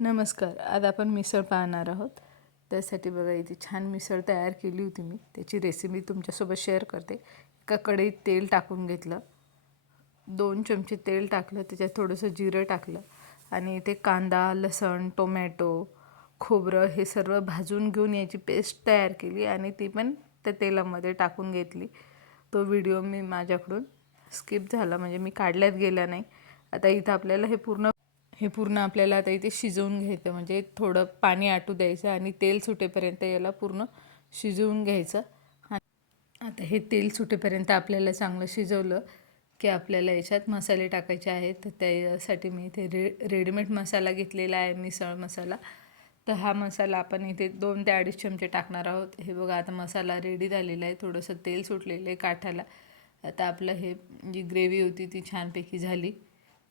नमस्कार. आज आपण मिसळ पाहणार आहोत. त्यासाठी बघा इथे छान मिसळ तयार केली होती मी. त्याची रेसिपी तुमच्यासोबत शेअर करते. एका कढईत तेल टाकून घेतलं, 2 चमचे तेल टाकलं, त्याच्यात थोडंसं जिरं टाकलं आणि इथे कांदा, लसूण, टोमॅटो, खोबरं हे सर्व भाजून घेऊन याची पेस्ट तयार केली आणि ती पण त्या तेलामध्ये टाकून घेतली. तो व्हिडिओ माझ्याकडून स्किप झाला, म्हणजे मी काढल्यात गेला नाही. आता इथं आपल्याला हे पूर्ण आपल्याला आता इथे शिजवून घ्यायचं, म्हणजे थोडं पाणी आटू द्यायचं आणि तेल सुटेपर्यंत याला पूर्ण शिजवून घ्यायचं. आता हे तेल सुटेपर्यंत आपल्याला चांगलं शिजवलं की आपल्याला याच्यात मसाले टाकायचे आहेत. तर त्यासाठी मी इथे रेडीमेड मसाला घेतलेला आहे, मिसळ मसाला. तर हा मसाला आपण इथे 2 ते 2.5 चमचे टाकणार आहोत. हे बघा आता मसाला रेडी झालेला आहे, थोडंसं तेल सुटलेलं आहे काठाला. आता आपलं हे जी ग्रेव्ही होती ती छानपैकी झाली.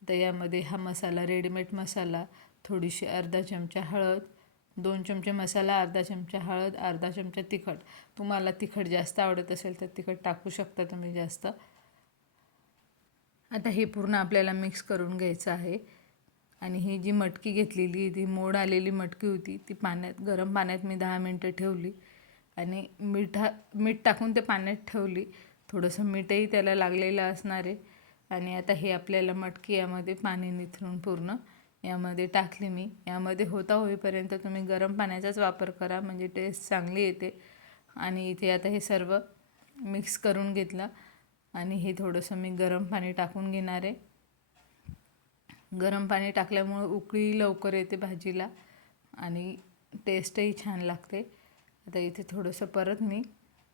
तर यामध्ये हा मसाला, रेडीमेड मसाला, थोडीशी अर्धा चमचा हळद, 2 चमचे मसाला, अर्धा चमचा हळद, अर्धा चमचा तिखट. तुम्हाला तिखट जास्त आवडत असेल तर तिखट टाकू शकता तुम्ही जास्त. आता हे पूर्ण आपल्याला मिक्स करून घ्यायचं आहे. आणि ही जी मटकी घेतलेली, ती मोड आलेली मटकी होती, ती गरम पाण्यात मी 10 मिनटं ठेवली आणि मीठ टाकून ते पाण्यात ठेवली. थोडंसं मीठही त्याला लागलेलं असणार आहे. आणि आता हे आपल्याला मटकी यामध्ये पाणी निथरून पूर्ण यामध्ये टाकली मी. यामध्ये होईपर्यंत तुम्ही गरम पाण्याचाच वापर करा, म्हणजे टेस्ट चांगली येते. आणि इथे आता हे सर्व मिक्स करून घेतलं आणि हे थोडंसं मी गरम पाणी टाकून घेणार आहे. गरम पाणी टाकल्यामुळे उकळी लवकर येते भाजीला आणि टेस्टही छान लागते. आता इथे थोडंसं परत मी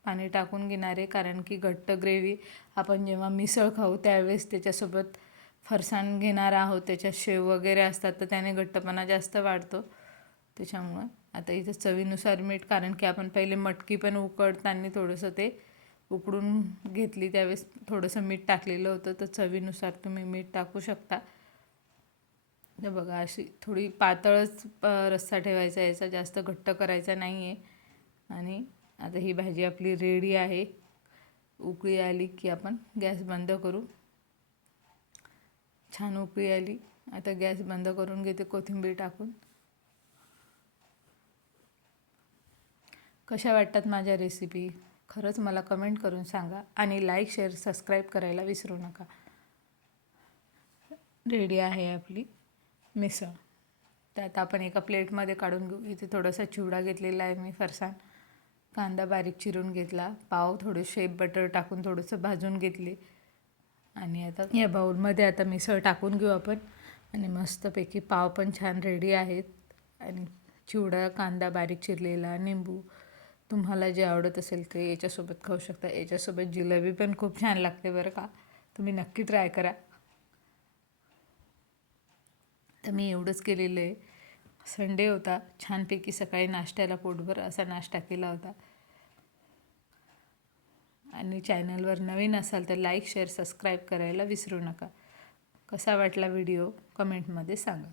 पाणी टाकून घेणार आहे, कारण की घट्ट ग्रेव्ही आपण जेव्हा मिसळ खाऊ त्यावेळेस त्याच्यासोबत फरसाण घेणार आहोत, त्याच्यात शेव वगैरे असतात, तर त्याने घट्टपणा जास्त वाढतो. त्याच्यामुळं आता इथं चवीनुसार मीठ, कारण की आपण पहिले मटकी पण उकडताना थोडंसं ते उकडून घेतली त्यावेळेस थोडंसं मीठ टाकलेलं होतं, तर चवीनुसार तुम्ही मीठ टाकू शकता. तर बघा अशी थोडी पातळच रस्सा ठेवायचा, याचा जास्त घट्ट करायचा नाही आहे. आणि आता ही भाजी आपली रेडी आहे. उकळी आली की आपण गॅस बंद करू. छान उकळी आली, आता गॅस बंद करून घेते कोथिंबीर टाकून. कशा वाटतात माझ्या रेसिपी खरंच मला कमेंट करून सांगा आणि लाईक, शेअर, सबस्क्राईब करायला विसरू नका. रेडी आहे आपली मिसळ. त्यात आपण एका प्लेटमध्ये काढून घेऊ. इथे थोडासा चिवडा घेतलेला आहे मी, फरसाण, कांदा बारीक चिरून घेतला, पाव थोडेसे बटर टाकून थोडंसं भाजून घेतले. आणि आता या बाउलमध्ये आता मिसळ टाकून घेऊ आपण. आणि मस्तपैकी पाव पण छान रेडी आहेत. आणि चिवडा, कांदा बारीक चिरलेला, निंबू, तुम्हाला जे आवडत असेल ते याच्यासोबत खाऊ शकता. याच्यासोबत जिलेबी पण खूप छान लागते बरं का, तुम्ही नक्की ट्राय करा. तर मी एवढंच केलेलं आहे. संडे होता, छानपैकी सकाळी नाश्त्याला पोटभर असा नाश्ता केला होता. आणि चॅनलवर नवीन असाल तर लाईक, शेअर, सबस्क्राईब करायला विसरू नका. कसा वाटला व्हिडिओ कमेंटमध्ये सांगा.